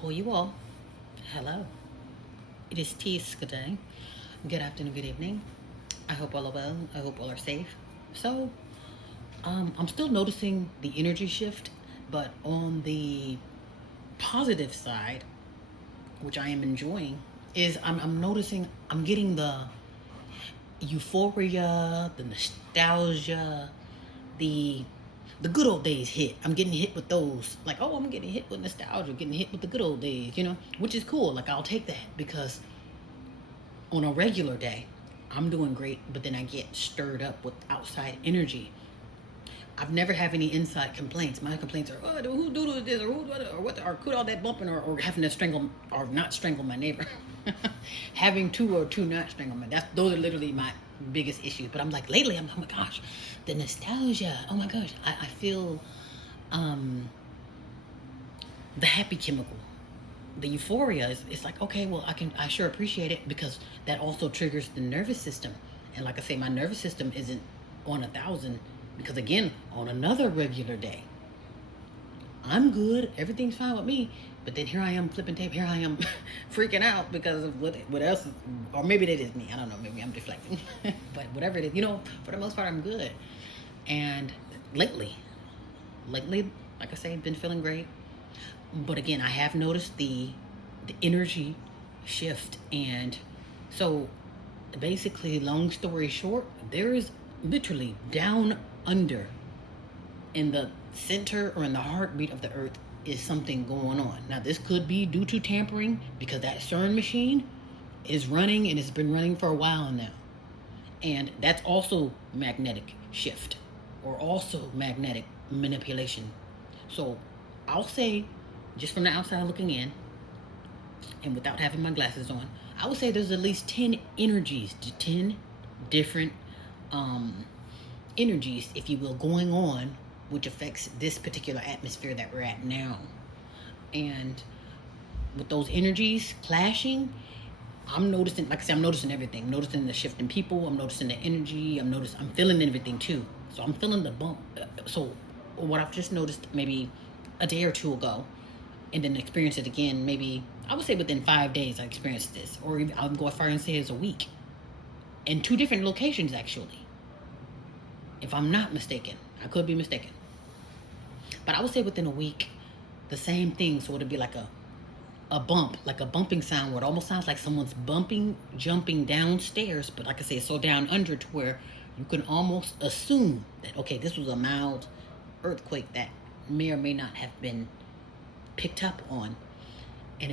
Oh, you all. Hello. It is Tisk day. Good afternoon, good evening. I hope all are well. I hope all are safe. So, I'm still noticing the energy shift, but on the positive side, which I am enjoying, is I'm noticing I'm getting the euphoria, the nostalgia, the the good old days hit. I'm getting hit with those. Like, oh, I'm getting hit with nostalgia, getting hit with the good old days, which is cool. Like, I'll take that because on a regular day, I'm doing great, but then I get stirred up with outside energy. I've never have any inside complaints. My complaints are, oh, who do this, or what, or could all that bumping, or having to strangle, or not strangle my neighbor. Having two or two not strangle my. Those are literally my biggest issues. But I'm like, lately, oh my gosh, the nostalgia. Oh my gosh, I feel um, the happy chemical, the euphoria. It's like, okay, well, I sure appreciate it because that also triggers the nervous system. And like I say, my nervous system isn't on 1,000 because again, on another regular day, I'm good, everything's fine with me. But then here I am flipping tape. Here I am freaking out because of what else, or maybe that is me. I don't know. Maybe I'm deflecting. But whatever it is, for the most part, I'm good. And lately, like I say, been feeling great. But again, I have noticed the energy shift, and so basically, long story short, there is literally down under in the center or in the heartbeat of the earth is something going on. Now, this could be due to tampering because that CERN machine is running and it's been running for a while now. And that's also magnetic shift or also magnetic manipulation. So I'll say, just from the outside looking in and without having my glasses on, I would say there's at least 10 energies, 10 different energies, if you will, going on, which affects this particular atmosphere that we're at now. And with those energies clashing, I'm noticing, like I said, I'm noticing everything. I'm noticing the shift in people. I'm noticing the energy. I'm feeling everything too. So I'm feeling the bump. So what I've just noticed maybe a day or two ago, and then experience it again, maybe I would say within 5 days I experienced this, or I'll go as far and say it's a week, in 2 different locations actually, if I'm not mistaken. I could be mistaken, but I would say within a week, the same thing. So it'd be like a bump, like a bumping sound, where it almost sounds like someone's bumping, jumping downstairs. But like I say, it's so down under to where you can almost assume that, okay, this was a mild earthquake that may or may not have been picked up on.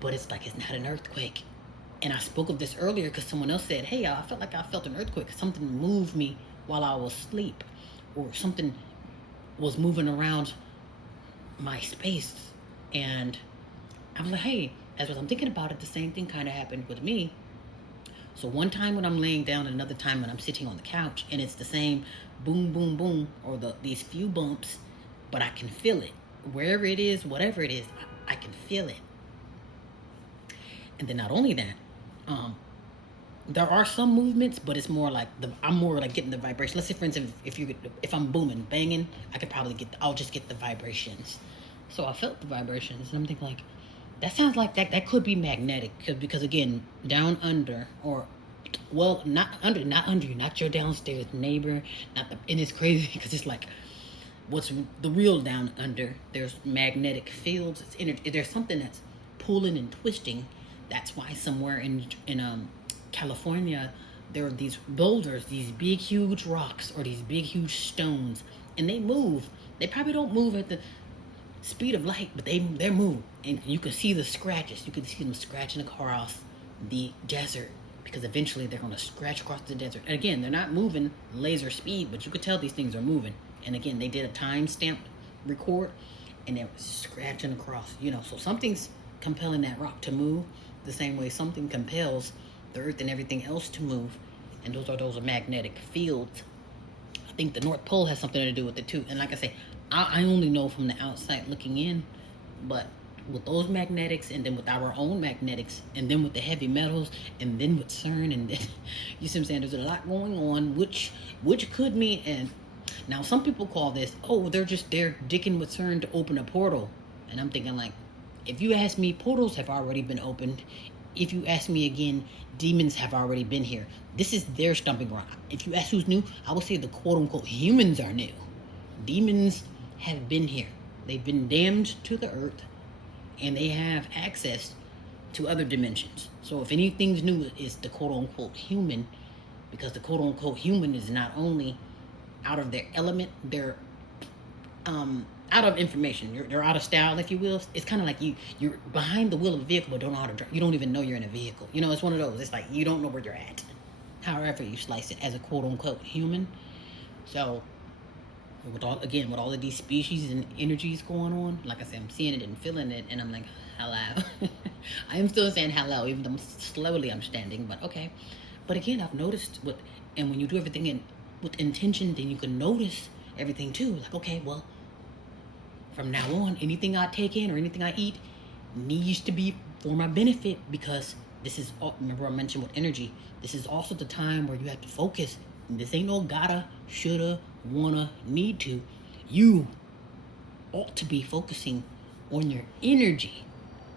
But it's like, it's not an earthquake. And I spoke of this earlier because someone else said, hey, I felt like I felt an earthquake. Something moved me while I was asleep, or something was moving around my space. And I was like, hey, as I'm thinking about it, the same thing kind of happened with me. So one time when I'm laying down, and another time when I'm sitting on the couch, and it's the same boom, boom, boom, or these few bumps, but I can feel it. Wherever it is, whatever it is, I can feel it. And then not only that, there are some movements, but it's more like I'm more like getting the vibration. Let's say, for instance, if I'm booming, banging, I'll just get the vibrations. So I felt the vibrations, and I'm thinking like, that sounds like that could be magnetic, because again, down under, or well, not under you, not your downstairs neighbor, and it's crazy because it's like, what's the real down under? There's magnetic fields. It's energy. There's something that's pulling and twisting. That's why somewhere in California, there are these boulders, these big huge rocks, or these big huge stones, and they move. They probably don't move at the speed of light, but they're moving, and you can see the scratches. You can see them scratching across the desert, because eventually they're going to scratch across the desert. And again, they're not moving laser speed, but you could tell these things are moving. And again, they did a time-stamped record, and they're scratching across. So something's compelling that rock to move, the same way something compels the earth and everything else to move. And those are magnetic fields. I think the North Pole has something to do with it too. And like I say, I only know from the outside looking in, but with those magnetics, and then with our own magnetics, and then with the heavy metals, and then with CERN, and then you see what I'm saying, there's a lot going on, which could mean. And now some people call this, oh, they're dicking with CERN to open a portal. And I'm thinking like, If you ask me, portals have already been opened. If you ask me again, demons have already been here. This is their stomping ground. If you ask who's new, I would say the quote unquote humans are new. Demons have been here. They've been damned to the earth, and they have access to other dimensions. So if anything's new, it's the quote unquote human, because the quote unquote human is not only out of their element, they're out of information. They're out of style, if you will. It's kind of like you're behind the wheel of a vehicle but don't know how to drive. You don't even know you're in a vehicle. You know, it's one of those. It's like you don't know where you're at, however you slice it, as a quote unquote human. So with all of these species and energies going on, like I said, I'm seeing it and feeling it, and I'm like, hello. I am still saying hello, even though slowly I'm standing, but okay. But again, I've noticed and when you do everything with intention, then you can notice everything too. Like, okay, well, from now on, anything I take in or anything I eat needs to be for my benefit, because this is, remember I mentioned with energy, this is also the time where you have to focus. This ain't no gotta, shoulda, wanna, need to. You ought to be focusing on your energy,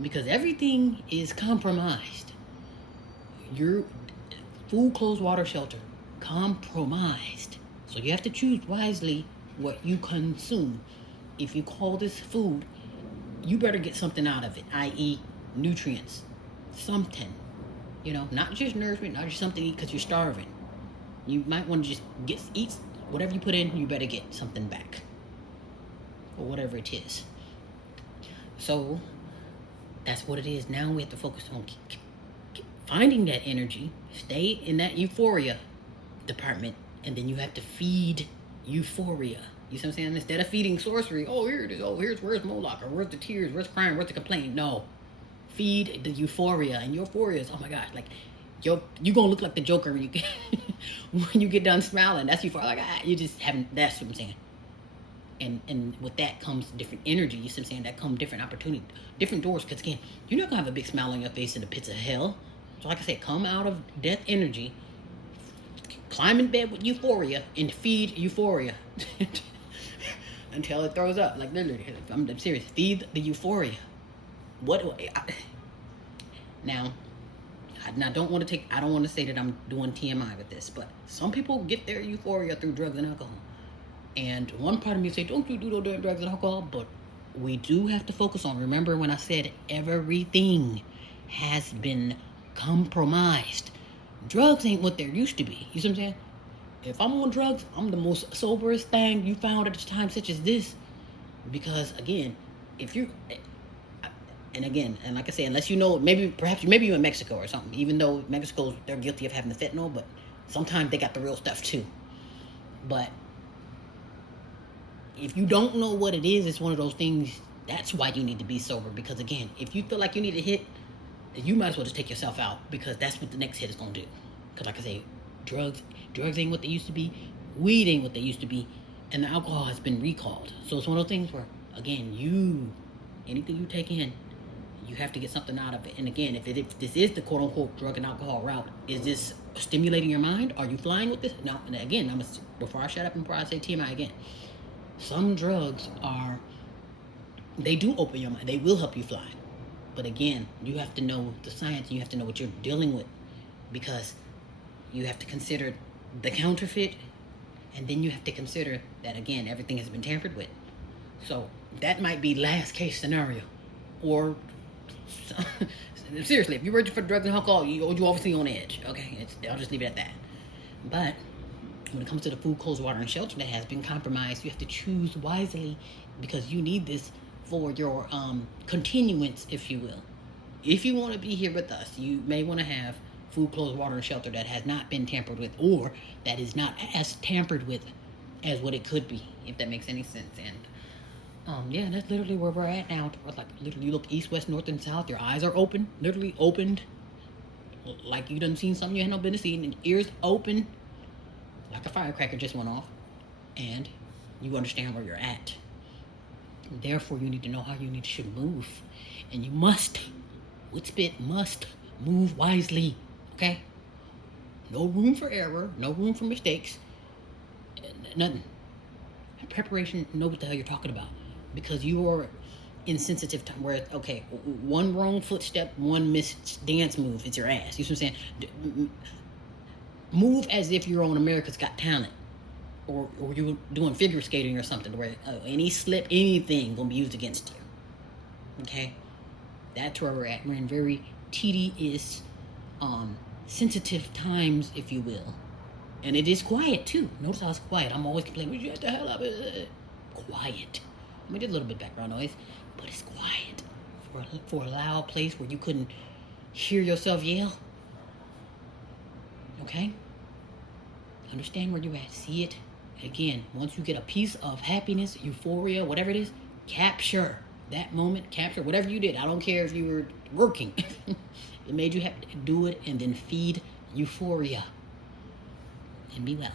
because everything is compromised. Your food, clothes, water, shelter, compromised. So you have to choose wisely what you consume. If you call this food, you better get something out of it, i.e. nutrients, something. You know, not just nourishment, not just something to eat because you're starving. You might want to just eat whatever you put in, you better get something back. Or whatever it is. So, that's what it is. Now we have to focus on finding that energy, stay in that euphoria department, and then you have to feed euphoria. You see what I'm saying? Instead of feeding sorcery, oh, here it is. Oh, where's Moloch, or where's the tears, where's crying, where's the complaint? No. Feed the euphoria. And euphoria is, oh my gosh, like, you're gonna look like the Joker when you get, when you get done smiling. That's euphoria. Like, you just haven't, that's what I'm saying. And with that comes different energy. You see what I'm saying? That comes different opportunity, different doors. Because again, you're not gonna have a big smile on your face in the pits of hell. So like I said, come out of death energy, climb in bed with euphoria, and feed euphoria until it throws up. Like literally, I'm serious. Feed the euphoria. Now, I don't want to say that I'm doing TMI with this, but some people get their euphoria through drugs and alcohol. And one part of me say, don't you do no damn drugs and alcohol? But we do have to focus on, remember when I said everything has been compromised. Drugs ain't what there used to be. You see what I'm saying? If I'm on drugs, I'm the most soberest thing you found at a time such as this. Because again, if you, and again, and like I said, unless you know, maybe you're in Mexico or something, even though Mexico, they're guilty of having the fentanyl, but sometimes they got the real stuff too. But if you don't know what it is, it's one of those things. That's why you need to be sober. Because again, if you feel like you need a hit, then you might as well just take yourself out, because that's what the next hit is going to do. Because like I say, drugs ain't what they used to be. Weed ain't what they used to be. And the alcohol has been recalled. So it's one of those things where, again, anything you take in, you have to get something out of it. And again, if this is the quote unquote drug and alcohol route, is this stimulating your mind? Are you flying with this? No. And again, before I shut up and before I say TMI again, some drugs they do open your mind. They will help you fly. But again, you have to know the science. You have to know what you're dealing with, because you have to consider the counterfeit, and then you have to consider that, again, everything has been tampered with. So that might be last case scenario. Or seriously, if you're ready for drugs and alcohol, you're obviously on edge. Okay, I'll just leave it at that. But when it comes to the food, clothes, water, and shelter that has been compromised, you have to choose wisely, because you need this for your continuance, if you will. If you want to be here with us, you may want to have food, clothes, water, and shelter that has not been tampered with, or that is not as tampered with as what it could be, if that makes any sense. And yeah, that's literally where we're at now. Like literally, you look east, west, north, and south. Your eyes are open, literally opened, like you done seen something you had no business seeing, and ears open, like a firecracker just went off, and you understand where you're at. Therefore, you need to know how you should move, and you must move wisely. Okay? No room for error, no room for mistakes, nothing. Preparation, know what the hell you're talking about, because you are insensitive time where, okay, one wrong footstep, one missed dance move, it's your ass. You see what I'm saying? Move as if you're on America's Got Talent, or you're doing figure skating or something, where any slip, anything gonna be used against you. Okay, that's where we're at. We're in very tedious, sensitive times, if you will, and it is quiet too. Notice how it's quiet. I'm always complaining, "Would you get the hell up?" Quiet. I mean, there's a little bit of background noise, but it's quiet for a loud place where you couldn't hear yourself yell. Okay? Understand where you're at. See it. Again, once you get a piece of happiness, euphoria, whatever it is, capture that moment. Capture whatever you did. I don't care if you were working. It made you happy. Do it and then feed euphoria. And be well.